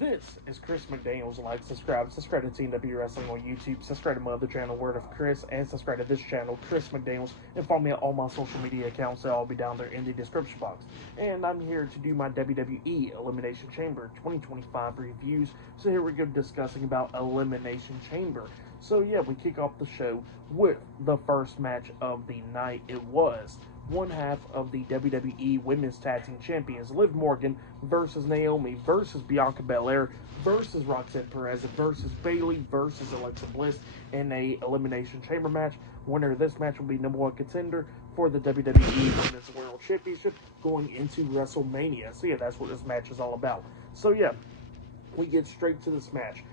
This is Chris McDaniels. Like, subscribe to TNW Wrestling on YouTube, subscribe to my other channel, Word of Chris, and subscribe to this channel, Chris McDaniels, and follow me on all my social media accounts. They'll all be down there in the description box. And I'm here to do my WWE Elimination Chamber 2025 reviews. So here we go discussing about Elimination Chamber. So yeah, we kick off the show with the first match of the night. It was one half of the WWE Women's Tag Team Champions, Liv Morgan versus Naomi versus Bianca Belair versus Roxanne Perez versus Bayley versus Alexa Bliss in a Elimination Chamber match. Winner of this match will be #1 contender for the WWE Women's World Championship going into WrestleMania. So yeah, that's what this match is all about. So yeah, we get straight to this match.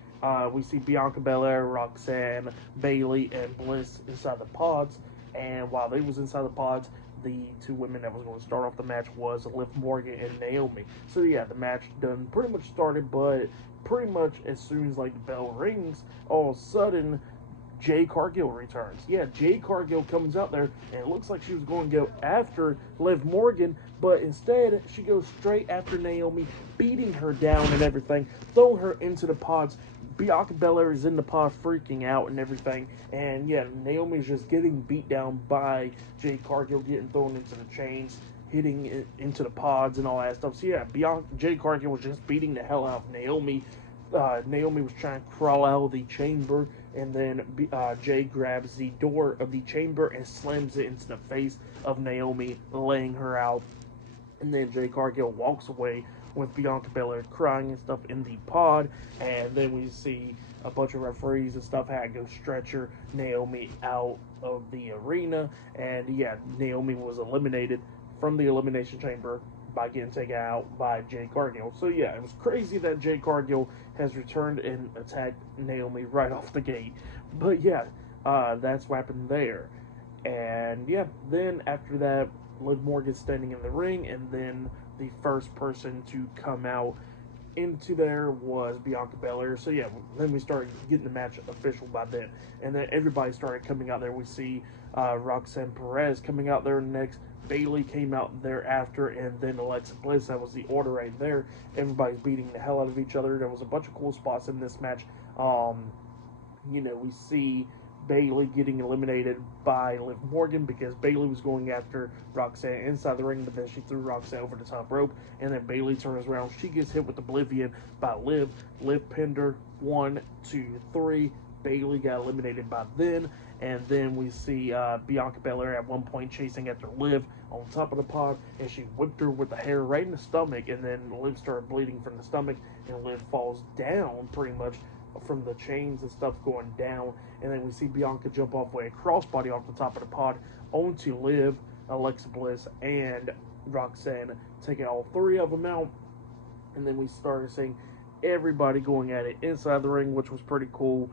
We see Bianca Belair, Roxanne, Bayley, and Bliss inside the pods. And while they was inside the pods, the two women that was going to start off the match was Liv Morgan and Naomi. So yeah, the match done pretty much started, but pretty much as soon as like the bell rings, all of a sudden Jade Cargill returns. Yeah, Jade Cargill comes out there, and it looks like she was going to go after Liv Morgan, but instead she goes straight after Naomi, beating her down and everything, throwing her into the pods. Bianca Belair is in the pod freaking out and everything, and yeah, Naomi's just getting beat down by Jade Cargill, getting thrown into the chains, hitting it into the pods and all that stuff. So yeah, Jade Cargill was just beating the hell out of Naomi. Naomi was trying to crawl out of the chamber, and then Jade grabs the door of the chamber and slams it into the face of Naomi, laying her out. And then Jade Cargill walks away with Bianca Belair crying and stuff in the pod. And then we see a bunch of referees and stuff had to go stretcher Naomi out of the arena. And yeah, Naomi was eliminated from the Elimination Chamber by getting taken out by Jade Cargill. So yeah, it was crazy that Jade Cargill has returned and attacked Naomi right off the gate. But yeah, that's what happened there. And yeah, then after that, Liv Morgan standing in the ring, and then the first person to come out into there was Bianca Belair. So yeah, then we started getting the match official by then, and then everybody started coming out there. We see Roxanne Perez coming out there next. Bayley came out thereafter, and then Alexa Bliss. That was the order right there. Everybody's beating the hell out of each other. There was a bunch of cool spots in this match. We see Bayley getting eliminated by Liv Morgan because Bayley was going after Roxanne inside the ring, but then she threw Roxanne over the top rope, and then Bayley turns around. She gets hit with Oblivion by Liv. Liv pinned her 1, 2, 3. Bayley got eliminated by then, and then we see Bianca Belair at one point chasing after Liv on top of the pod, and she whipped her with the hair right in the stomach, and then Liv started bleeding from the stomach, and Liv falls down pretty much from the chains and stuff going down. And then we see Bianca jump off with a crossbody off the top of the pod onto Liv, Alexa Bliss, and Roxanne, taking all three of them out. And then we started seeing everybody going at it inside the ring, which was pretty cool.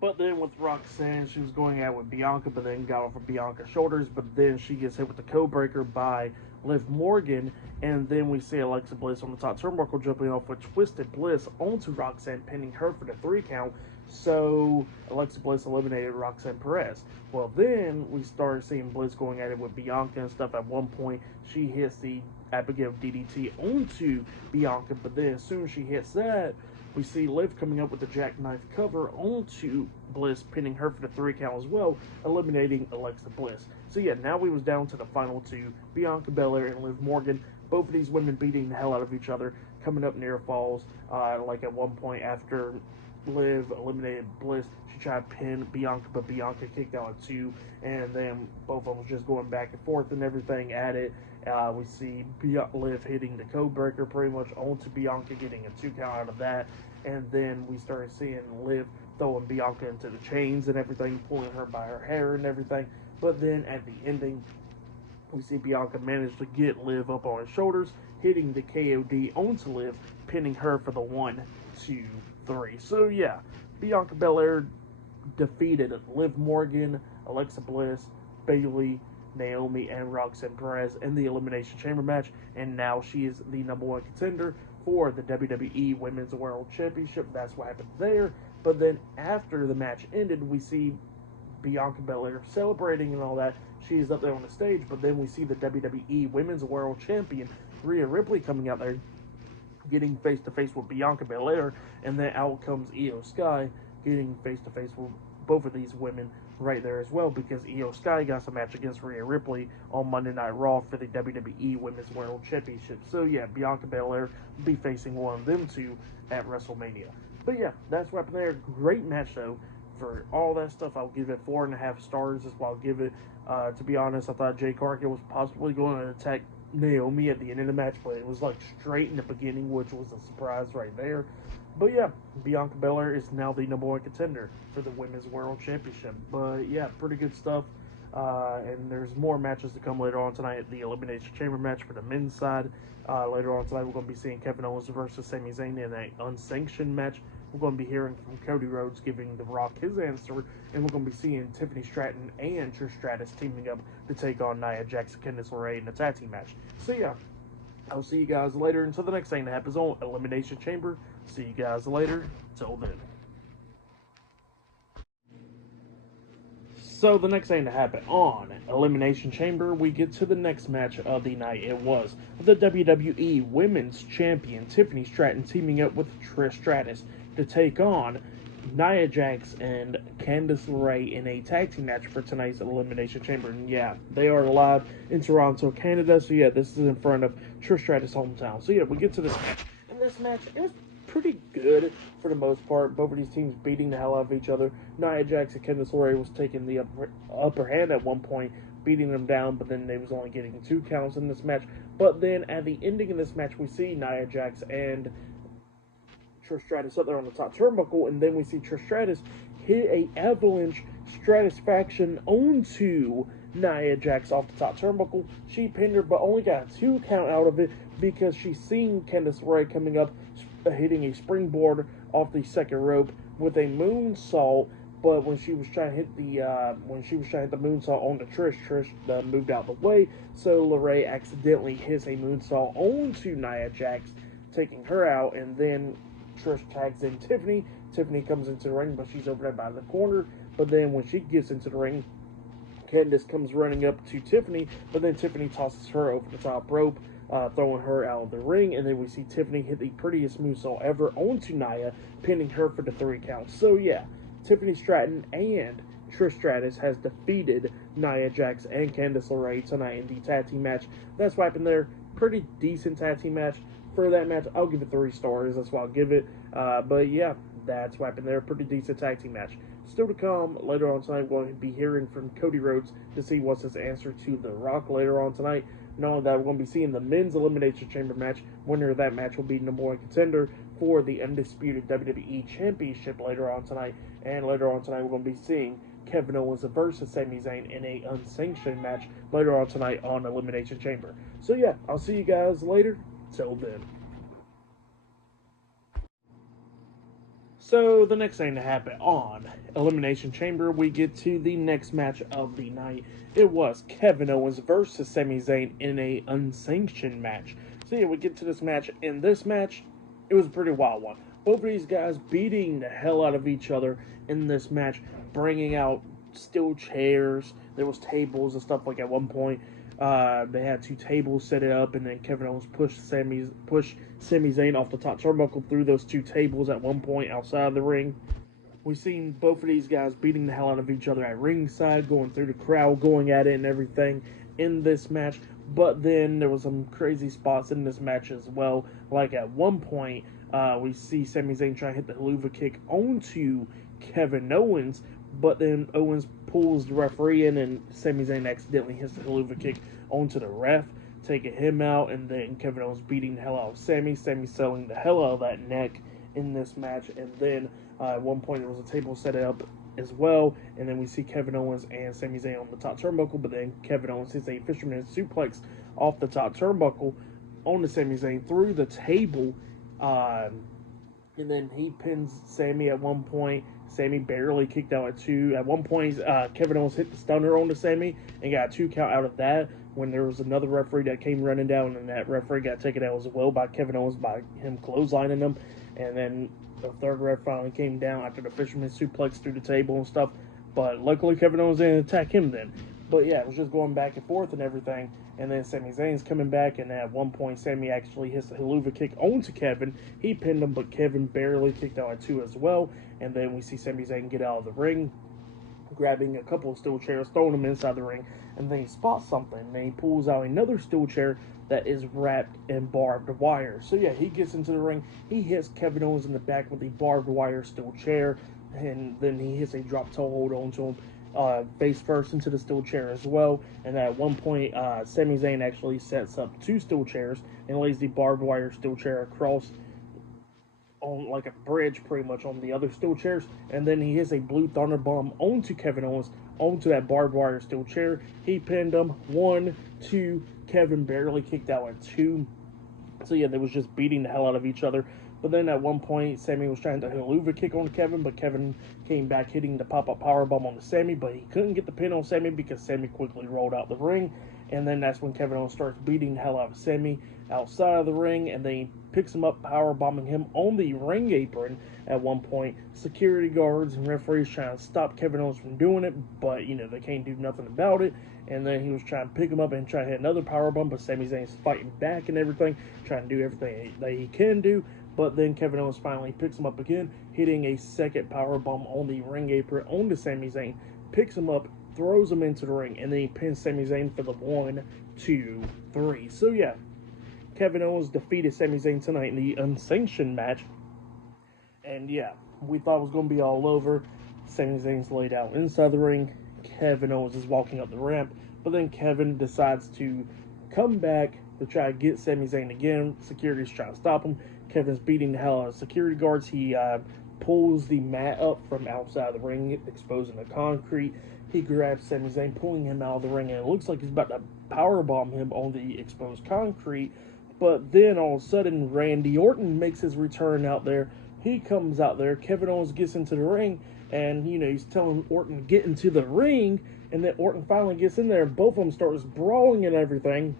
But then with Roxanne, she was going at it with Bianca, but then got off of Bianca's shoulders. But then she gets hit with the code breaker by Liv Morgan. And then we see Alexa Bliss on the top turnbuckle jumping off with Twisted Bliss onto Roxanne, pinning her for the 3 count. So Alexa Bliss eliminated Roxanne Perez. Well, then we started seeing Bliss going at it with Bianca and stuff. At one point, she hits the Abigail DDT onto Bianca, but then as soon as she hits that, we see Liv coming up with the jackknife cover onto Bliss, pinning her for the 3 count as well, eliminating Alexa Bliss. So yeah, now we was down to the final two, Bianca Belair and Liv Morgan. Both of these women beating the hell out of each other, coming up near falls. Like at one point after Liv eliminated Bliss, she tried to pin Bianca, but Bianca kicked out at 2, and then both of them was just going back and forth and everything at it. We see Liv hitting the code breaker pretty much onto Bianca, getting a 2 count out of that, and then we started seeing Liv throwing Bianca into the chains and everything, pulling her by her hair and everything. But then at the ending, we see Bianca manage to get Liv up on her shoulders, hitting the KOD onto Liv, pinning her for the 1, 2, 3. So yeah, Bianca Belair defeated Liv Morgan, Alexa Bliss, Bayley, Naomi, and Roxanne Perez in the Elimination Chamber match, and now she is the #1 contender for the WWE Women's World Championship. That's what happened there. But then after the match ended, we see Bianca Belair celebrating and all that. She is up there on the stage, but then we see the WWE Women's World Champion, Rhea Ripley, coming out there, getting face-to-face with Bianca Belair, and then out comes Io Sky getting face-to-face with both of these women right there as well, because Io Sky got some match against Rhea Ripley on Monday Night Raw for the WWE Women's World Championship. So yeah, Bianca Belair will be facing one of them two at WrestleMania. But yeah, that's what happened there. Great match though. For all that stuff, I'll give it 4.5 stars. That's why I'll give it. To be honest, I thought Jay Cargill was possibly going to attack Naomi at the end of the match, but it was like straight in the beginning, which was a surprise right there. But yeah, Bianca Belair is now the #1 contender for the Women's World Championship. But yeah, pretty good stuff. And there's more matches to come later on tonight. The Elimination Chamber match for the men's side. Later on tonight, we're going to be seeing Kevin Owens versus Sami Zayn in an unsanctioned match. We're going to be hearing from Cody Rhodes giving The Rock his answer, and we're going to be seeing Tiffany Stratton and Trish Stratus teaming up to take on Nia Jax and Candice LeRae in a tag team match. So yeah, I'll see you guys later until the next thing that happens on Elimination Chamber. See you guys later. Till then. So the next thing to happen on Elimination Chamber, we get to the next match of the night. It was the WWE Women's Champion Tiffany Stratton teaming up with Trish Stratus to take on Nia Jax and Candice LeRae in a tag team match for tonight's Elimination Chamber. And yeah, they are live in Toronto, Canada. So yeah, this is in front of Trish Stratus' hometown. So yeah, we get to this match. And this match, it was pretty good for the most part. Both of these teams beating the hell out of each other. Nia Jax and Candice LeRae was taking the upper hand at one point, beating them down, but then they was only getting 2 counts in this match. But then at the ending of this match, we see Nia Jax and Trish Stratus up there on the top turnbuckle, and then we see Trish Stratus hit a avalanche Stratusfaction onto Nia Jax off the top turnbuckle. She pinned her, but only got a 2 count out of it because she seen Candice LeRae coming up, hitting a springboard off the second rope with a moonsault. But when she was trying to hit the moonsault on the Trish moved out the way, so LeRae accidentally hits a moonsault onto Nia Jax, taking her out, and then Trish tags in Tiffany. Tiffany comes into the ring, but she's over there by the corner. But then when she gets into the ring, Candice comes running up to Tiffany, but then Tiffany tosses her over the top rope, throwing her out of the ring. And then we see Tiffany hit the prettiest moonsault ever onto Nia, pinning her for the 3 counts. So yeah, Tiffany Stratton and Trish Stratus has defeated Nia Jax and Candice LeRae tonight in the tag team match. That's what happened there. Pretty decent tag team match. For that match, I'll give it 3 stars. That's what I'll give it. But yeah, that's what happened there. Pretty decent tag team match. Still to come later on tonight, we'll be hearing from Cody Rhodes to see what's his answer to The Rock later on tonight. Not only that, we're going to be seeing the men's Elimination Chamber match. Winner of that match will be #1 contender for the undisputed WWE Championship later on tonight. And later on tonight, we're going to be seeing Kevin Owens versus Sami Zayn in a unsanctioned match later on tonight on Elimination Chamber. So yeah, I'll see you guys later. Till then. So the next thing to happen on Elimination Chamber, we get to the next match of the night. It was Kevin Owens versus Sami Zayn in a unsanctioned match. So yeah, we get to this match. In this match, it was a pretty wild one. Both of these guys beating the hell out of each other in this match, bringing out steel chairs. There was tables and stuff like at one point. They had 2 tables set it up, and then Kevin Owens pushed Sami Zayn off the top turnbuckle through those 2 tables at one point outside of the ring. We've seen both of these guys beating the hell out of each other at ringside, going through the crowd, going at it and everything in this match. But then there was some crazy spots in this match as well. Like at one point, we see Sami Zayn try to hit the Helluva Kick onto Kevin Owens, but then Owens pulls the referee in, and Sami Zayn accidentally hits the Helluva Kick onto the ref, taking him out, and then Kevin Owens beating the hell out of Sami selling the hell out of that neck in this match. And then at one point there was a table set up as well, and then we see Kevin Owens and Sami Zayn on the top turnbuckle, but then Kevin Owens hits a fisherman suplex off the top turnbuckle onto Sami Zayn through the table, and then he pins Sami at one point. Sami barely kicked out at 2. At one point, Kevin Owens hit the stunner onto Sami and got a 2 count out of that, when there was another referee that came running down, and that referee got taken out as well by Kevin Owens by him clotheslining him. And then the third ref finally came down after the fisherman suplex through the table and stuff. But luckily Kevin Owens didn't attack him then. But yeah, it was just going back and forth and everything. and then Sami Zayn's coming back, and at one point Sami actually hits a Helluva Kick onto Kevin. He pinned him, but Kevin barely kicked out at 2 as well, and then we see Sami Zayn get out of the ring, grabbing a couple of steel chairs, throwing them inside the ring, and then he spots something, and then he pulls out another steel chair that is wrapped in barbed wire. So yeah, he gets into the ring, he hits Kevin Owens in the back with a barbed wire steel chair, and then he hits a drop toe hold onto him, face first into the steel chair as well. And at one point, Sami Zayn actually sets up 2 steel chairs and lays the barbed wire steel chair across on like a bridge pretty much on the other steel chairs, and then he hits a blue thunder bomb onto Kevin Owens, onto that barbed wire steel chair. He pinned him 1, 2, Kevin barely kicked out at 2. So yeah, they was just beating the hell out of each other. But then at one point, Sami was trying to Helluva Kick on Kevin, but Kevin came back hitting the pop-up powerbomb on the Sami, but he couldn't get the pin on Sami because Sami quickly rolled out the ring. And then that's when Kevin Owens starts beating the hell out of Sami outside of the ring, and then he picks him up, powerbombing him on the ring apron at one point. Security guards and referees trying to stop Kevin Owens from doing it, but, you know, they can't do nothing about it. And then he was trying to pick him up and try to hit another powerbomb, but Sami Zayn's fighting back and everything, trying to do everything that he can do. But then Kevin Owens finally picks him up again, hitting a second powerbomb on the ring apron onto Sami Zayn, picks him up, throws him into the ring, and then he pins Sami Zayn for the 1, 2, 3. So yeah, Kevin Owens defeated Sami Zayn tonight in the unsanctioned match. And yeah, we thought it was going to be all over. Sami Zayn's laid out inside the ring. Kevin Owens is walking up the ramp, but then Kevin decides to come back to try to get Sami Zayn again. Security's trying to stop him. Kevin's beating the hell out of security guards. He pulls the mat up from outside the ring, exposing the concrete. He grabs Sami Zayn, pulling him out of the ring, and it looks like he's about to powerbomb him on the exposed concrete. But then all of a sudden, Randy Orton makes his return out there. He comes out there. Kevin Owens gets into the ring, and, you know, he's telling Orton to get into the ring. And then Orton finally gets in there, and both of them starts brawling and everything.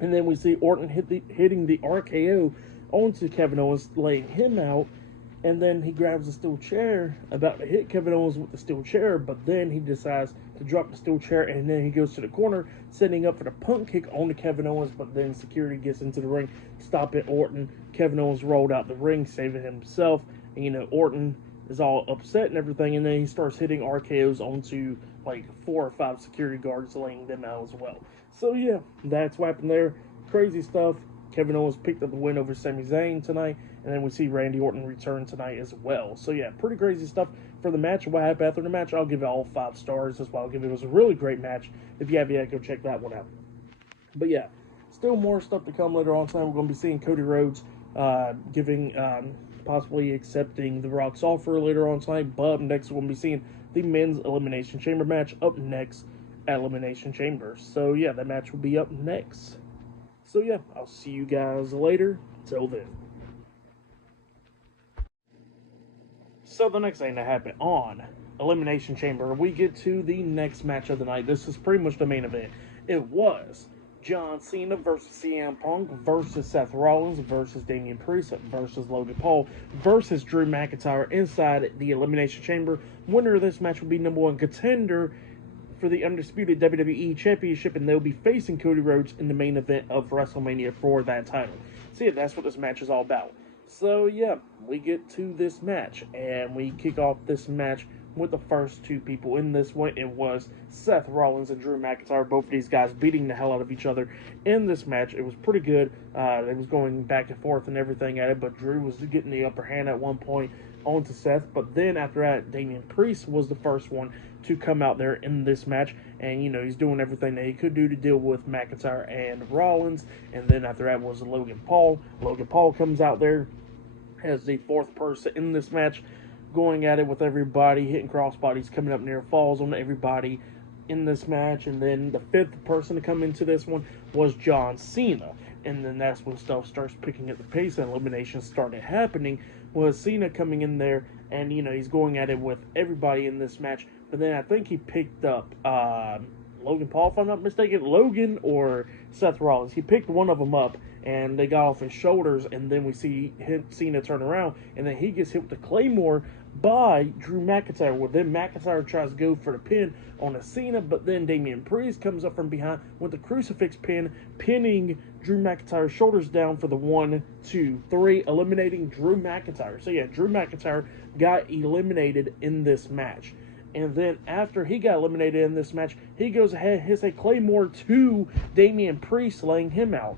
And then we see Orton hitting the RKO onto Kevin Owens, laying him out. And then he grabs a steel chair, about to hit Kevin Owens with the steel chair, but then he decides to drop the steel chair, and then he goes to the corner, setting up for the punt kick onto Kevin Owens, but then security gets into the ring, stopping Orton. Kevin Owens rolled out the ring, saving himself, and, you know, Orton is all upset and everything, and then he starts hitting RKOs onto, like, 4 or 5 security guards, laying them out as well. So, yeah, that's what happened there. Crazy stuff. Kevin Owens picked up the win over Sami Zayn tonight, and then we see Randy Orton return tonight as well. So yeah, pretty crazy stuff for the match. What happened after the match, I'll give it all 5 stars. That's why I'll give it. It was a really great match. If you have yet, go check that one out. But yeah, still more stuff to come later on tonight. We're going to be seeing Cody Rhodes possibly accepting The Rock's offer later on tonight. But next, we're going to be seeing the men's Elimination Chamber match up next at Elimination Chamber. So yeah, that match will be up next. So yeah, I'll see you guys later. Till then. So the next thing that happened on Elimination Chamber, we get to the next match of the night. This is pretty much the main event. It was John Cena versus CM Punk versus Seth Rollins versus Damian Priest versus Logan Paul versus Drew McIntyre inside the Elimination Chamber. Winner of this match will be #1 contender for the undisputed WWE Championship, and they'll be facing Cody Rhodes in the main event of WrestleMania for that title. So yeah, that's what this match is all about. So yeah, we get to this match, and we kick off this match with the first 2 people in this one. It was Seth Rollins and Drew McIntyre, both of these guys beating the hell out of each other in this match. It was pretty good. It was going back and forth and everything at it, but Drew was getting the upper hand at one point onto Seth. But then after that, Damian Priest was the first one to come out there in this match, and, you know, he's doing everything that he could do to deal with McIntyre and Rollins. And then after that was Logan Paul. Logan Paul comes out there as the 4th person in this match, going at it with everybody, hitting crossbodies, coming up near falls on everybody in this match. And then the 5th person to come into this one was John Cena. And then that's when stuff starts picking up the pace and eliminations started happening, was Cena coming in there, and, you know, he's going at it with everybody in this match. But then I think he picked up Logan Paul, if I'm not mistaken, Logan or Seth Rollins. He picked one of them up, and they got off his shoulders, and then we see Cena turn around, and then he gets hit with the Claymore by Drew McIntyre. Well, then McIntyre tries to go for the pin on a Cena, but then Damian Priest comes up from behind with the crucifix pin, pinning Drew McIntyre's shoulders down for the 1, 2, 3, eliminating Drew McIntyre. So yeah, Drew McIntyre got eliminated in this match. And then after he got eliminated in this match, he goes ahead and hits a Claymore to Damian Priest, laying him out.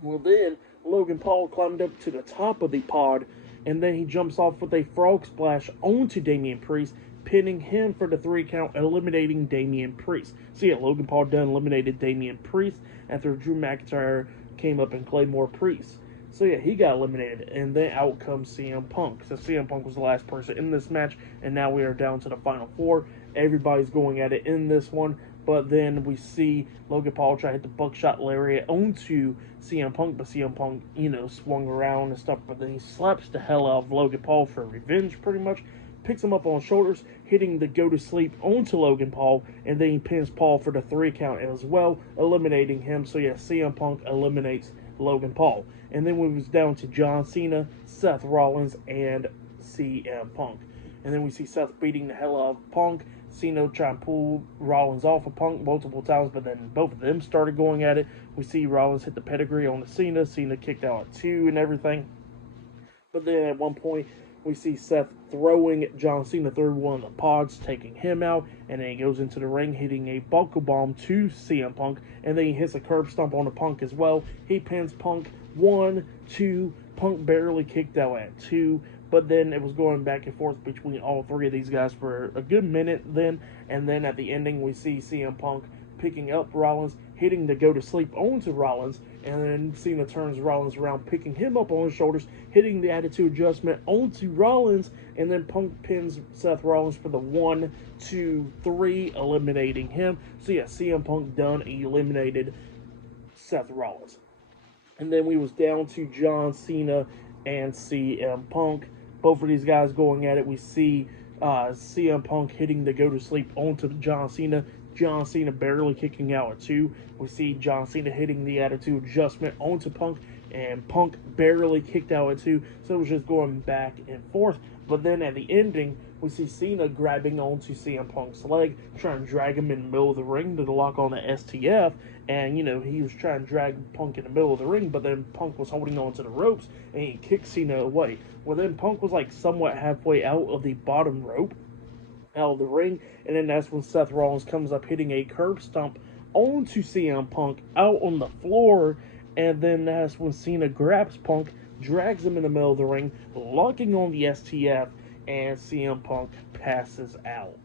Well, then Logan Paul climbed up to the top of the pod, and then he jumps off with a frog splash onto Damian Priest, pinning him for the 3 count, eliminating Damian Priest. So yeah, Logan Paul done eliminated Damian Priest after Drew McIntyre came up and Claymore Priest. So yeah, he got eliminated, and then out comes CM Punk. So CM Punk was the last person in this match, and now we are down to the final 4. Everybody's going at it in this one, but then we see Logan Paul try to hit the buckshot lariat onto CM Punk, but CM Punk, swung around and stuff, but then he slaps the hell out of Logan Paul for revenge, pretty much. Picks him up on shoulders, hitting the go-to-sleep onto Logan Paul, and then he pins Paul for the 3 count as well, eliminating him. So yeah, CM Punk eliminates Logan Paul. And then we was down to John Cena, Seth Rollins, and CM Punk. And then we see Seth beating the hell out of Punk. Cena trying to pull Rollins off of Punk multiple times, but then both of them started going at it. We see Rollins hit the pedigree on the Cena. Cena kicked out at 2 and everything. But then at one point, we see Seth throwing John Cena through one of the pods, taking him out, and then he goes into the ring, hitting a buckle bomb to CM Punk, and then he hits a curb stomp on the Punk as well. He pins Punk 1, 2, Punk barely kicked out at 2, but then it was going back and forth between all 3 of these guys for a good minute then, and then at the ending we see CM Punk picking up Rollins, hitting the go-to-sleep onto Rollins, and then Cena turns Rollins around, picking him up on his shoulders, hitting the attitude adjustment onto Rollins, and then Punk pins Seth Rollins for the 1, 2, 3, eliminating him. So yeah, CM Punk done eliminated Seth Rollins. And then we was down to John Cena and CM Punk. Both of these guys going at it. We see CM Punk hitting the go-to-sleep onto John Cena. John Cena barely kicking out at 2. We see John Cena hitting the attitude adjustment onto Punk, and Punk barely kicked out at 2. So it was just going back and forth. But then at the ending, we see Cena grabbing onto CM Punk's leg, trying to drag him in the middle of the ring to lock on the STF. And, he was trying to drag Punk in the middle of the ring, but then Punk was holding on to the ropes, and he kicked Cena away. Well, then Punk was somewhat halfway out of the bottom rope, out of the ring, and then that's when Seth Rollins comes up hitting a curb stomp onto CM Punk out on the floor, and then that's when Cena grabs Punk, drags him in the middle of the ring, locking on the STF, and CM Punk passes out.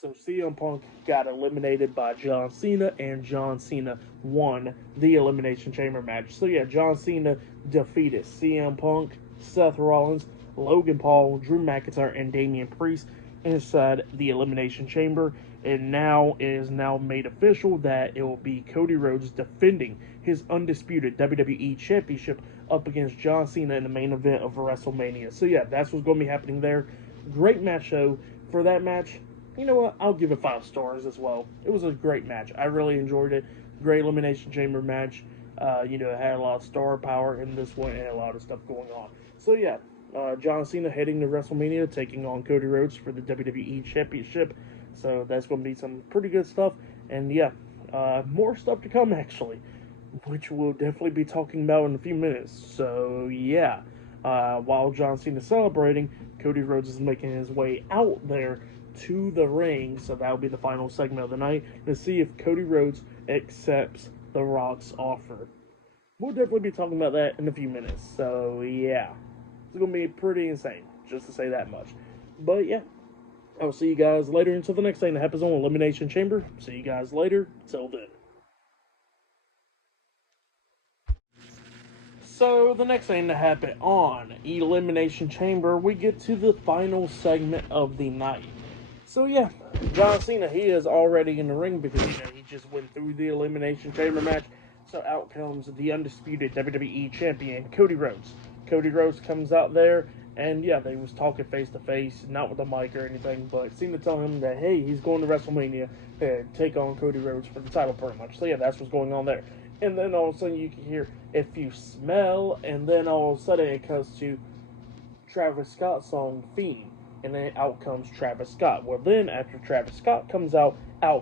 So CM Punk got eliminated by John Cena, and John Cena won the Elimination Chamber match. So yeah, John Cena defeated CM Punk, Seth Rollins, Logan Paul, Drew McIntyre, and Damian Priest inside the Elimination Chamber, and now it is now made official that it will be Cody Rhodes defending his undisputed WWE Championship up against John Cena in the main event of WrestleMania. So yeah, that's what's going to be happening there. Great match though. For that match, you know what, I'll give it 5 stars as well. It was a great match. I really enjoyed it. Great Elimination Chamber match. It had a lot of star power in this one and a lot of stuff going on. So yeah, John Cena heading to WrestleMania, taking on Cody Rhodes for the WWE Championship. So that's going to be some pretty good stuff. And yeah, more stuff to come actually, which we'll definitely be talking about in a few minutes. So yeah, while John Cena's celebrating, Cody Rhodes is making his way out there to the ring. So that'll be the final segment of the night to see if Cody Rhodes accepts The Rock's offer. We'll definitely be talking about that in a few minutes. So yeah, it's going to be pretty insane, just to say that much. But yeah, I'll see you guys later until the next thing that happens on Elimination Chamber. See you guys later. Till then. So the next thing to happen on Elimination Chamber, we get to the final segment of the night. So yeah, John Cena, he is already in the ring because he just went through the Elimination Chamber match. So out comes the undisputed WWE Champion, Cody Rhodes. Cody Rhodes comes out there, and yeah, they was talking face to face, not with a mic or anything, but Cena telling him that, hey, he's going to WrestleMania and take on Cody Rhodes for the title pretty much. So yeah, that's what's going on there. And then all of a sudden you can hear, if you smell, and then all of a sudden it comes to Travis Scott's song Fiend, and then out comes Travis Scott. Well, then after Travis Scott comes out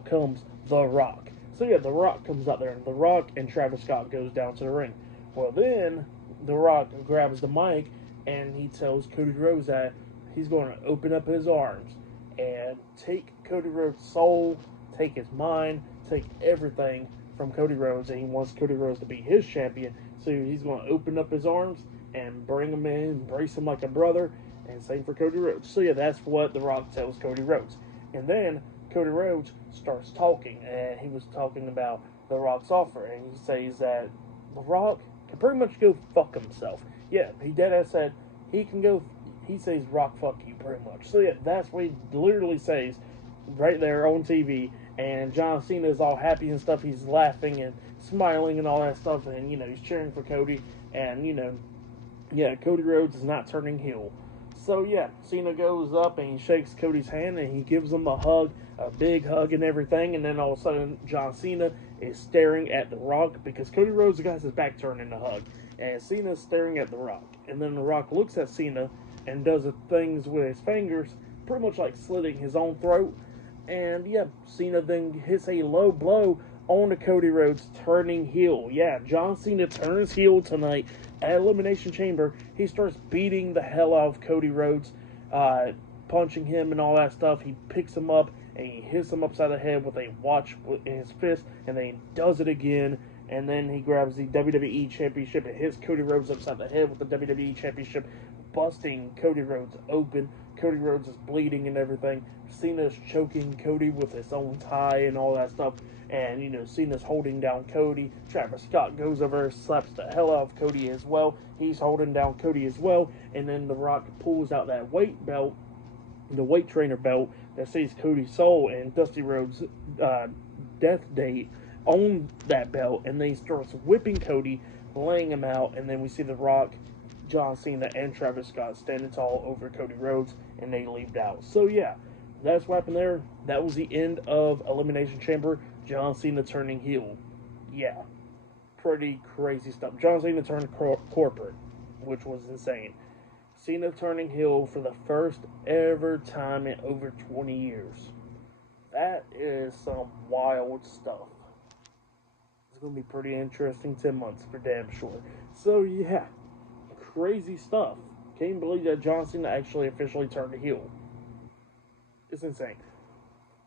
comes The Rock. So yeah, The Rock comes out there, and The Rock and Travis Scott goes down to the ring. Well, then The Rock grabs the mic and he tells Cody Rhodes that he's going to open up his arms and take Cody Rhodes' soul, take his mind, take everything from Cody Rhodes, and he wants Cody Rhodes to be his champion. So he's going to open up his arms and bring him in, embrace him like a brother, and same for Cody Rhodes. So yeah, that's what The Rock tells Cody Rhodes. And then Cody Rhodes starts talking, and he was talking about The Rock's offer, and he says that The Rock can pretty much go fuck himself. Yeah, he deadass said he can go, he says, Rock, fuck you, pretty much. So yeah, that's what he literally says right there on TV, and John Cena is all happy and stuff. He's laughing and smiling and all that stuff, and, you know, he's cheering for Cody, and, you know, yeah, Cody Rhodes is not turning heel. So yeah, Cena goes up and he shakes Cody's hand and he gives him a hug, a big hug and everything, and then all of a sudden John Cena is staring at The Rock because Cody Rhodes got his back turned in the hug, and Cena's staring at The Rock, and then The Rock looks at Cena and does the things with his fingers, pretty much like slitting his own throat, and yeah, Cena then hits a low blow on to Cody Rhodes, turning heel. Yeah, John Cena turns heel tonight at Elimination Chamber. He starts beating the hell out of Cody Rhodes, punching him and all that stuff. He picks him up and he hits him upside the head with a watch in his fist, and then he does it again. And then he grabs the WWE Championship and hits Cody Rhodes upside the head with the WWE Championship, busting Cody Rhodes open. Cody Rhodes is bleeding and everything. Cena's choking Cody with his own tie and all that stuff. And, you know, Cena's holding down Cody. Travis Scott goes over, slaps the hell out of Cody as well. He's holding down Cody as well. And then The Rock pulls out that weight belt, the weight trainer belt, that says Cody's soul and Dusty Rhodes' death date on that belt. And then he starts whipping Cody, laying him out. And then we see The Rock, John Cena, and Travis Scott standing tall over Cody Rhodes, and they leave out. So yeah, that's what happened there. That was the end of Elimination Chamber. John Cena turning heel. Yeah, pretty crazy stuff. John Cena turned corporate, which was insane. Cena turning heel for the first ever time in over 20 years. That is some wild stuff. It's going to be pretty interesting 10 months for damn sure. So yeah, crazy stuff. Can't believe that John Cena actually officially turned heel. It's insane.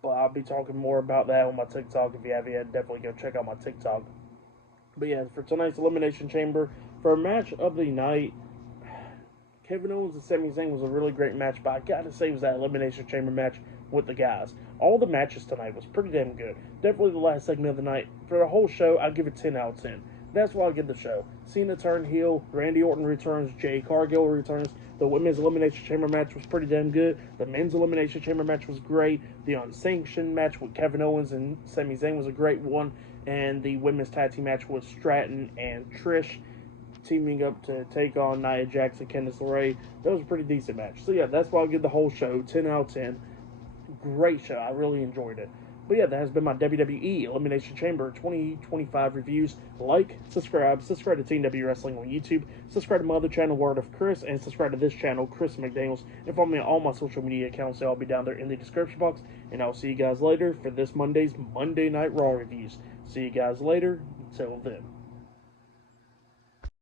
But I'll be talking more about that on my TikTok. If you haven't yet, definitely go check out my TikTok. But yeah, for tonight's Elimination Chamber, for a match of the night, Kevin Owens and Sami Zayn was a really great match, but I gotta say it was that Elimination Chamber match with the guys. All the matches tonight was pretty damn good. Definitely the last segment of the night. For the whole show, I'll give it 10 out of 10. That's why I give the show. Cena turned heel, Randy Orton returns, Jay Cargill returns. The women's Elimination Chamber match was pretty damn good. The men's Elimination Chamber match was great. The unsanctioned match with Kevin Owens and Sami Zayn was a great one. And the women's tag team match with Stratton and Trish teaming up to take on Nia Jax and Candice LeRae. That was a pretty decent match. So yeah, that's why I'll give the whole show 10 out of 10. Great show. I really enjoyed it. But yeah, that has been my WWE Elimination Chamber 2025 reviews. Like, subscribe to Team W Wrestling on YouTube, subscribe to my other channel, Word of Chris, and subscribe to this channel, Chris McDaniels, and follow me on all my social media accounts. I'll be down there in the description box, and I'll see you guys later for this Monday's Monday Night Raw reviews. See you guys later. Until then.